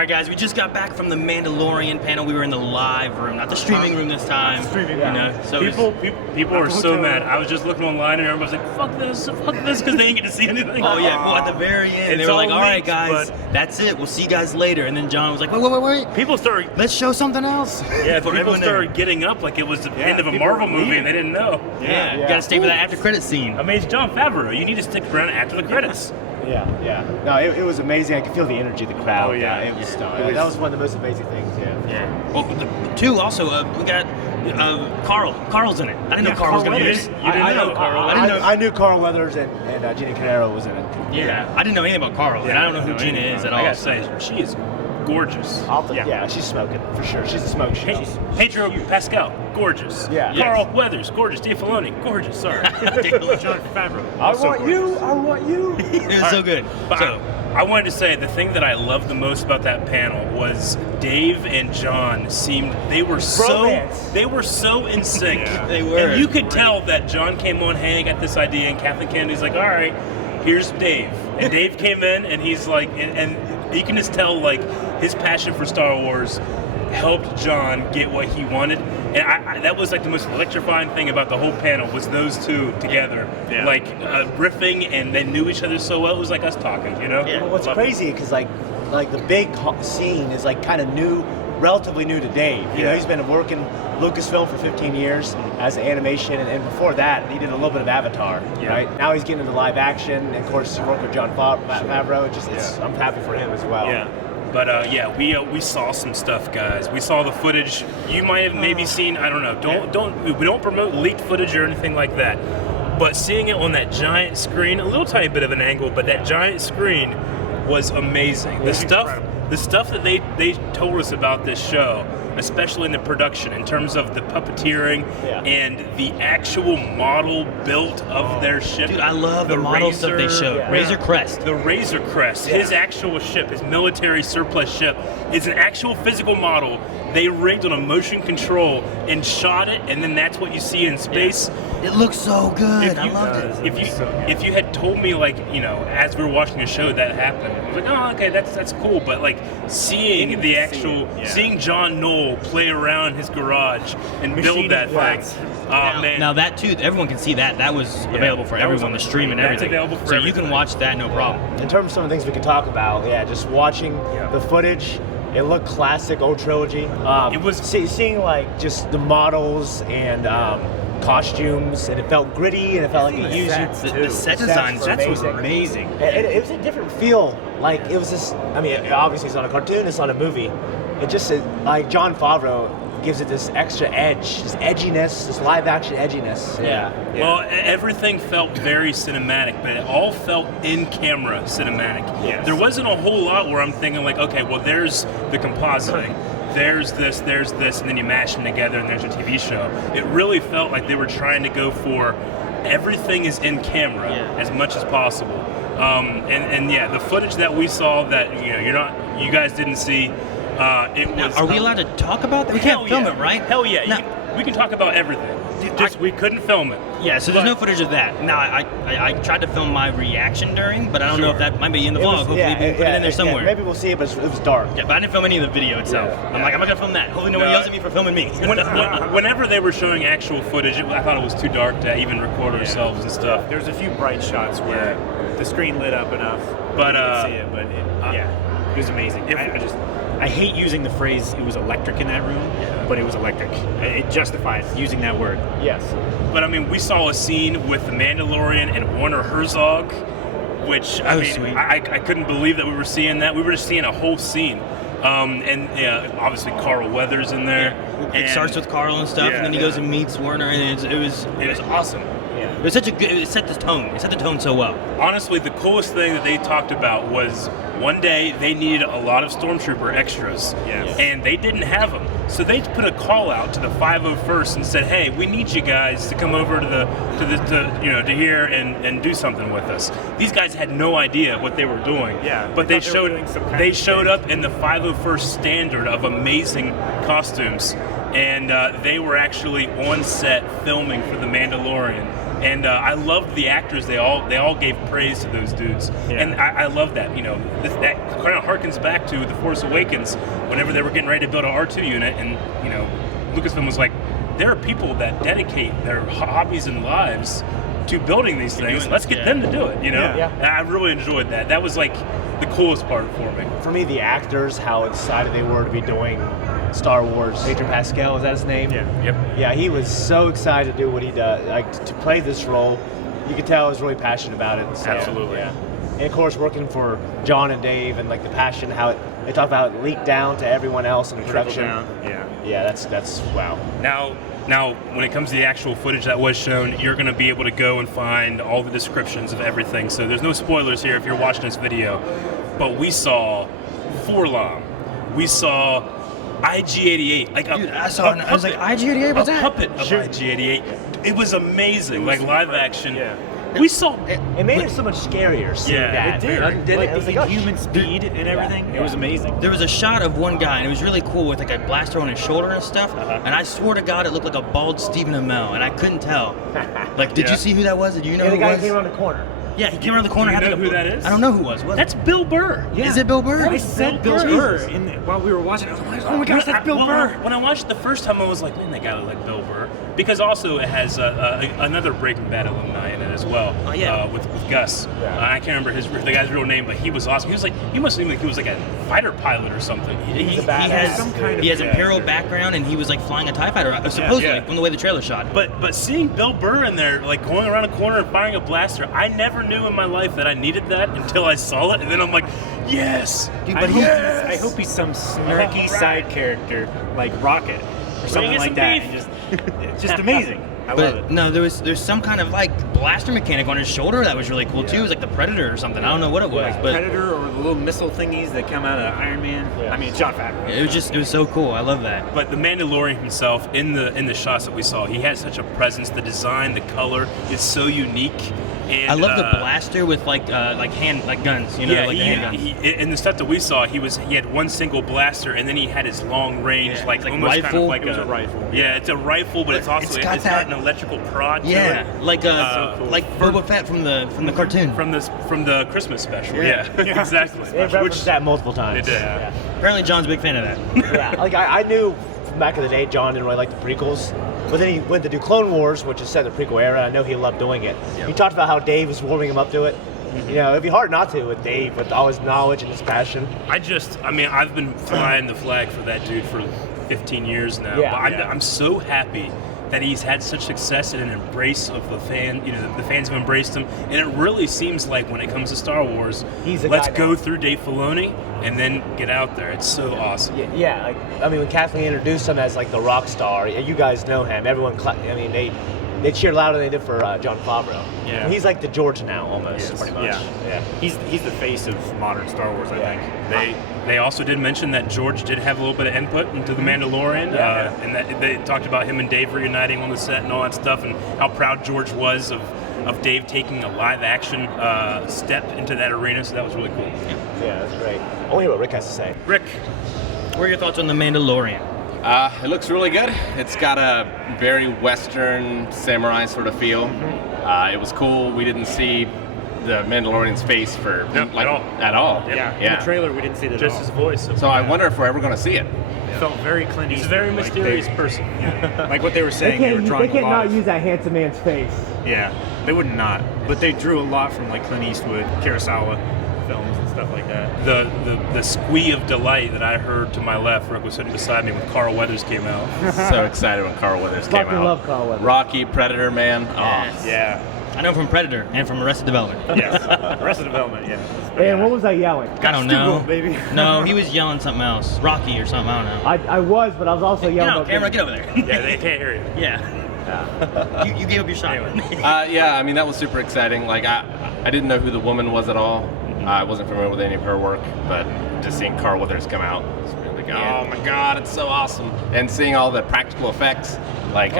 right, guys, we just got back from the Mandalorian panel. We were in the live room, not the streaming room this time. Streaming, you know. So people are so mad. I was just looking online and everybody's like, fuck this, because they didn't get to see anything. Oh yeah, well at the very end, they were like, all right, guys, that's it. We'll see you guys later. And then John was like, wait. People started. Let's show something else. Yeah, people started getting up like it was the end of a Marvel movie and they didn't know. Yeah. You gotta stay for that after credit scene. I mean, it's Jon Favreau. You need to stick around after the credits. Yeah. No, it was amazing. I could feel the energy of the crowd. Oh, yeah. It was stunning. That was one of the most amazing things, Yeah. Well, two, also, we got Carl. Carl's in it. I didn't know Carl was going to be in it. You didn't know Carl. I knew Carl Weathers and Gina Carano was in it. Yeah. I didn't know anything about Carl, and I don't know who Gina is at all. I gotta say, she is gorgeous. Yeah, she's smoking, for sure. She's a smoke show. Pedro Pascal, gorgeous. Yeah. Carl Weathers, gorgeous. Dave Filoni, gorgeous. Sorry. Jon Favreau. I want you. It was so good. I wanted to say the thing that I loved the most about that panel was Dave and John they were so in sync. Yeah. They were. And you could tell that John came on, hey, I got this idea, and Kathleen Kennedy's like, all right, here's Dave. And Dave came in, and he's like, and you can just tell like his passion for Star Wars helped John get what he wanted, and that was like the most electrifying thing about the whole panel was those two together, like riffing, and they knew each other so well. It was like us talking, you know. Yeah. Well, what's crazy because like the big scene is like kind of new, relatively new to Dave. You know, he's been working Lucasfilm for 15 years as an animation, and before that he did a little bit of Avatar. Right now he's getting into live action, and of course he worked with Jon Favreau. I'm happy for him as well. Yeah. But we saw some stuff, guys. We saw the footage. You might have maybe seen. I don't know. We don't promote leaked footage or anything like that. But seeing it on that giant screen, a little tiny bit of an angle, but that giant screen was amazing. The stuff that they told us about this show, especially in the production, in terms of the puppeteering and the actual model built of their ship. Dude, I love the model stuff they showed. Razor Crest. The Razor Crest, his actual ship, his military surplus ship, is an actual physical model. They rigged on a motion control and shot it, and then that's what you see in space. It looks so good. I loved it. If you had told me, like, you know, as we were watching the show that happened, I was like, oh, okay, that's cool. But like seeing seeing John Knoll play around his garage and build that thing. Now that too, everyone can see that. That was available for everyone on the stream and everything. So you can watch that, no problem. In terms of some of the things we can talk about, just watching the footage. It looked classic, old trilogy. It was seeing like just the models and costumes, and it felt gritty, and it felt like it used the set design. That was amazing. It was a different feel. Like it was this. I mean, obviously it's not a cartoon, it's not a movie. It just like Jon Favreau gives it this extra edge, this edginess, this live-action edginess. Yeah. Well, everything felt very cinematic, but it all felt in-camera cinematic. Yes. There wasn't a whole lot where I'm thinking like, okay, well, there's the compositing, there's this, and then you mash them together and there's a TV show. It really felt like they were trying to go for everything is in camera as much as possible. And the footage that we saw that you guys didn't see. Are we allowed to talk about that? We can't film it, right? Hell yeah. We can talk about everything. We couldn't film it. Yeah, so there's no footage of that. Now, I tried to film my reaction during, but I don't know if that might be in the vlog. Hopefully we can put it in there somewhere. Maybe we'll see it, but it was dark. Yeah, but I didn't film any of the video itself. I'm like, I'm not going to film that. Hopefully nobody yells at me for filming me. Whenever they were showing actual footage, I thought it was too dark to even record ourselves and stuff. There's a few bright shots where the screen lit up enough but to see it, but it was amazing. I hate using the phrase it was electric in that room, but it was electric. It justifies using that word. Yes. But I mean, we saw a scene with the Mandalorian and Werner Herzog, which I couldn't believe that we were seeing that. We were just seeing a whole scene. And obviously Carl Weathers in there. It starts with Carl and stuff, and then he goes and meets Werner, and it was awesome. Yeah. It was it set the tone. It set the tone so well. Honestly, the coolest thing that they talked about was one day they needed a lot of Stormtrooper extras, and they didn't have them. So they put a call out to the 501st and said, "Hey, we need you guys to come over to here and do something with us." These guys had no idea what they were doing. Yeah, but they showed up in the 501st standard of amazing costumes, and they were actually on set filming for The Mandalorian. And I loved the actors. They all gave praise to those dudes, and I love that. You know, that kind of harkens back to The Force Awakens, whenever they were getting ready to build an R2 unit, and you know, Lucasfilm was like, there are people that dedicate their hobbies and lives to building these things. Let's get them to do it. You know, and I really enjoyed that. That was like the coolest part for me. For me, the actors, how excited they were to be doing Star Wars. Pedro Pascal, is that his name? Yeah. Yep. Yeah, he was so excited to do what he does, like to play this role. You could tell he was really passionate about it. So, Absolutely. Yeah. And of course, working for John and Dave, and like the passion, how they talk about it leaked down to everyone else in the production. Yeah, that's wow. Now, when it comes to the actual footage that was shown, you're going to be able to go and find all the descriptions of everything. So there's no spoilers here if you're watching this video. But we saw Forlom. We saw IG-88. Like I was like, IG-88, what's that? A puppet of IG-88. It was amazing, like live action. Yeah. We saw. It made it so much scarier. Seeing that. It did. It was like human speed and everything. It was amazing. There was a shot of one guy, and it was really cool, with like a blaster on his shoulder and stuff. And I swore to God, it looked like a bald Stephen Amell, and I couldn't tell. Like, did you see who that was? Did you know who the it guy was? came around the corner. Yeah, he came around the corner. Do you had know like who that is? I don't know who it was. That's Bill Burr. Yeah. Is it Bill Burr? I said Bill Burr while we were watching. I was like, oh my gosh, that's Bill Burr. When I watched it the first time, I was like, man, they gotta like Bill Burr, because also it has another Breaking Bad alumni in it as well. Oh yeah, with Gus. I can't remember the guy's real name, but he was awesome. He was like, he must seem like he was like a fighter pilot or something. He's a badass. He has Imperial background, and he was like flying a TIE fighter, supposedly, from the way the trailer shot. But seeing Bill Burr in there, like going around a corner and firing a blaster, I never knew in my life that I needed that until I saw it, and then I'm like, yes. Dude, I hope he's some snarky side character like Rocket or something like that. It's just amazing. I love it. No, there's some kind of like blaster mechanic on his shoulder that was really cool too. It was like the Predator or something. I don't know what it was, but Predator or the little missile thingies that come out of Iron Man. I mean, John Favreau. It was so cool. I love that. But the Mandalorian himself, in the shots that we saw, he had such a presence. The design, the color is so unique. And, I love the blaster with like guns, you know, yeah, like the handguns. In the stuff that we saw, he had one single blaster, and then he had his long range, like almost rifle. kind of like It was a rifle. Yeah, it's a rifle, but it's got an electrical prod to it. Yeah, like Boba Fett from the cartoon. From the Christmas special. Yeah, exactly. They referenced that multiple times. They did. Yeah. Apparently, John's a big fan of that. Yeah, like I knew from back in the day, John didn't really like the prequels. But then he went to do Clone Wars, which is set in the prequel era. I know he loved doing it. Yep. He talked about how Dave was warming him up to it. You know, it'd be hard not to with Dave, with all his knowledge and his passion. I've been flying the flag for that dude for 15 years now. Yeah, but I'm so happy that he's had such success and an embrace of the fan. You know, the fans have embraced him, and it really seems like when it comes to Star Wars, let's go through Dave Filoni and then get out there. It's so awesome. Yeah, like, I mean, when Kathleen introduced him as like the rock star, you guys know him. Everyone, they cheered louder than they did for John Favreau. Yeah. He's like the George now, almost, pretty much. Yeah. He's the face of modern Star Wars, I think. They also did mention that George did have a little bit of input into The Mandalorian, and that they talked about him and Dave reuniting on the set and all that stuff, and how proud George was of Dave taking a live-action step into that arena, so that was really cool. Yeah, that's great. I want to hear what Rick has to say. Rick, what are your thoughts on The Mandalorian? It looks really good. It's got a very Western samurai sort of feel. It was cool. We didn't see the Mandalorian's face for at all. Yeah. In the trailer, we didn't see it at all. Just his voice. So I wonder if we're ever going to see it. It felt very Clint Eastwood. He's a very mysterious person. Yeah. Like what they were saying, they were drawing They can't a lot. not use that handsome man's face. Yeah, they would not. But they drew a lot from like Clint Eastwood, Kurosawa films and stuff like that. The squee of delight that I heard to my left, Rick was sitting beside me when Carl Weathers came out. So excited when Carl Weathers came Fucking out. love Carl Weathers. Rocky, Predator, man. Yes. Yeah. I know from Predator and from Arrested Development. Yes. Arrested Development, yeah. And what was I yelling? I don't know. Stupid, baby. No, he was yelling something else. Rocky or something, I don't know. I was, but I was also yelling about camera, get over there. Yeah, they can't hear you. Yeah. You gave up your shot. Yeah, I mean, that was super exciting. Like, I didn't know who the woman was at all. I wasn't familiar with any of her work, but just seeing Carl Weathers come out was really good. Oh my God, it's so awesome. And seeing all the practical effects, like,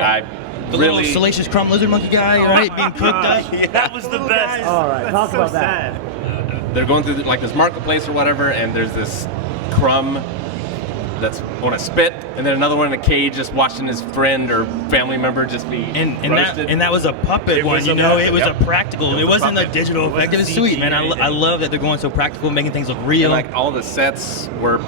The little salacious crumb lizard monkey guy, right, being cooked up. Yeah. That was the best. All right, talk about that. They're going through like this marketplace or whatever, and there's this crumb that's on a spit, and then another one in a cage just watching his friend or family member just be roasted. And that was a puppet one, you know, it was a practical. It wasn't a digital effect. It was sweet, man. I love that they're going so practical, making things look real. And, like, all the sets were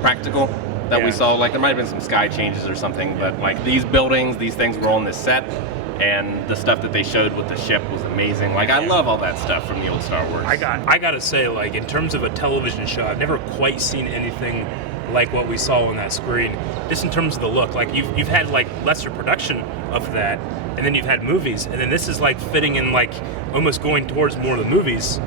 practical that we saw. Like, there might have been some sky changes or something, but like these buildings, these things were on this set. And the stuff that they showed with the ship was amazing. Like, I love all that stuff from the old Star Wars. I gotta say, like, in terms of a television show, I've never quite seen anything like what we saw on that screen. Just in terms of the look, like you've had like lesser production of that, and then you've had movies, and then this is like fitting in, like almost going towards more of the movies,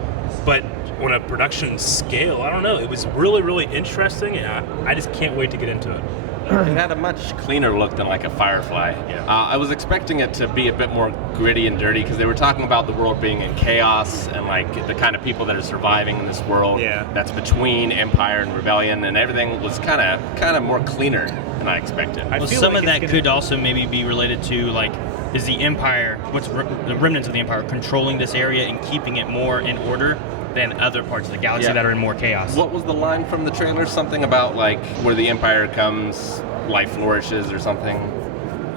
but on a production scale. I don't know. It was really, really interesting, and I just can't wait to get into it. It had a much cleaner look than like a Firefly. Yeah. I was expecting it to be a bit more gritty and dirty because they were talking about the world being in chaos and like the kind of people that are surviving in this world that's between Empire and Rebellion, and everything was kind of more cleaner than I expected. Well, some of that could also maybe be related to, like, is the Empire, the remnants of the Empire, controlling this area and keeping it more in order than other parts of the galaxy that are in more chaos. What was the line from the trailer? Something about like where the Empire comes, life flourishes or something?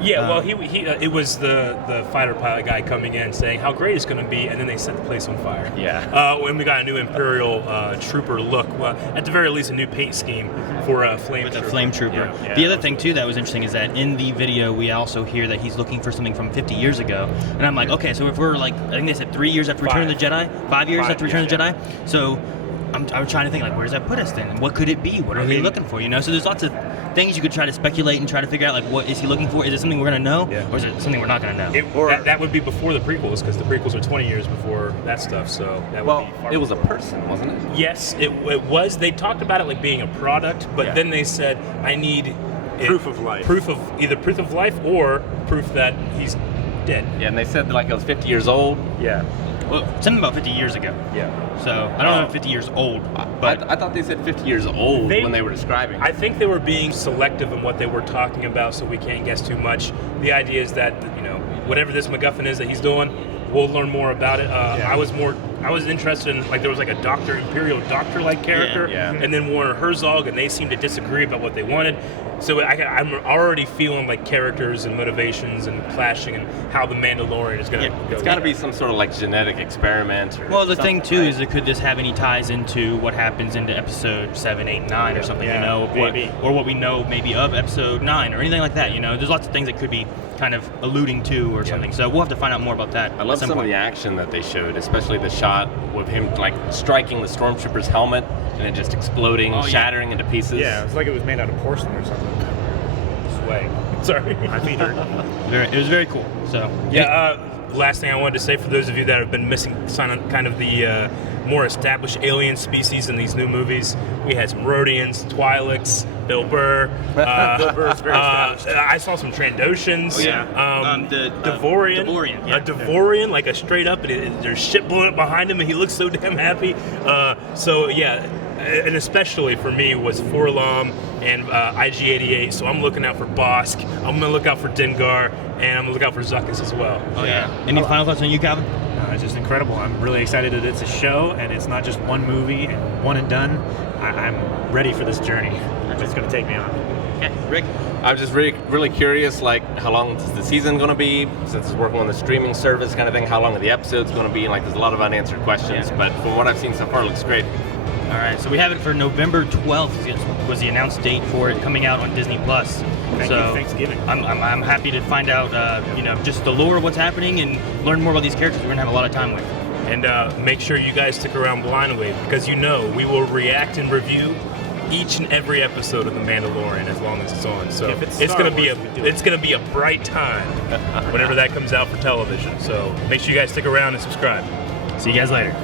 Yeah, well, it was the fighter pilot guy coming in saying how great it's going to be, and then they set the place on fire. Yeah. When we got a new Imperial trooper look, well, at the very least, a new paint scheme for a flame with trooper. a flame trooper. Yeah. The other thing too that was interesting is that in the video we also hear that he's looking for something from 50 years ago, and I'm like, okay, so if we're like, I think they said 3 years after Return of the Jedi, 5 years after Return of the Jedi, so I'm trying to think, like, where does that put us then? What could it be? What are they looking for? You know, so there's lots of things you could try to speculate and try to figure out, like, what is he looking for? Is it something we're gonna know, or is it something we're not gonna know? That would be before the prequels, because the prequels are 20 years before that stuff. So that would be far it was a before. person, wasn't it? Yes, it was. They talked about it like being a product, but then they said, I need Proof of life. Proof of life or proof that he's dead. Yeah, and they said like it was 50 years old. Yeah. Well, something about 50 years ago. Yeah. So I don't know if 50 years old, but I thought they said 50 years old when they were describing. I think they were being selective in what they were talking about, so we can't guess too much. The idea is that, you know, whatever this MacGuffin is that he's doing, we'll learn more about it. I was interested in, like, there was like a Imperial Doctor-like character, and then Warner Herzog, and they seemed to disagree about what they wanted. So I'm already feeling like characters and motivations and clashing and how the Mandalorian is going to go. It's got to be some sort of like genetic experiment. Well, the thing too is, it could this have any ties into what happens into episode 7, 8, 9 or something, you know, or what we know maybe of episode 9 or anything like that, you know. There's lots of things that could be kind of alluding to or something. So we'll have to find out more about that. I love some of the action that they showed, especially the shot with him like striking the stormtrooper's helmet and it just exploding, shattering into pieces. Yeah, it was like it was made out of porcelain or something. Sway. Sorry. My feet hurt. It was very cool. So last thing I wanted to say, for those of you that have been missing kind of the more established alien species in these new movies, we had some Rhodians, Twi'leks, Bill Burr. Bill Burr's very established. I saw some Trandoshans. the Devorian. Devorian, A Devorian, like a straight up, and there's shit blowing up behind him, and he looks so damn happy. And especially for me was Forlom and IG-88. So I'm looking out for Bosk. I'm gonna look out for Dengar, and I'm gonna look out for Zuckuss as well. Oh yeah. Any final thoughts on you, Calvin? It's just incredible. I'm really excited that it's a show and it's not just one movie and one and done. I'm ready for this journey. It's going to take me on. Okay, Rick. I was just really curious, like, how long is the season going to be? Since it's working on the streaming service kind of thing, how long are the episodes going to be? Like, there's a lot of unanswered questions, but from what I've seen so far, it looks great. All right, so we have it for November 12th was the announced date for it, coming out on Disney Plus. Thank you, Thanksgiving. I'm happy to find out, just the lore of what's happening and learn more about these characters we're gonna have a lot of time with. And make sure you guys stick around blindly, because we will react and review each and every episode of The Mandalorian as long as it's on. So it's gonna be a bright time whenever that comes out for television. So make sure you guys stick around and subscribe. See you guys later.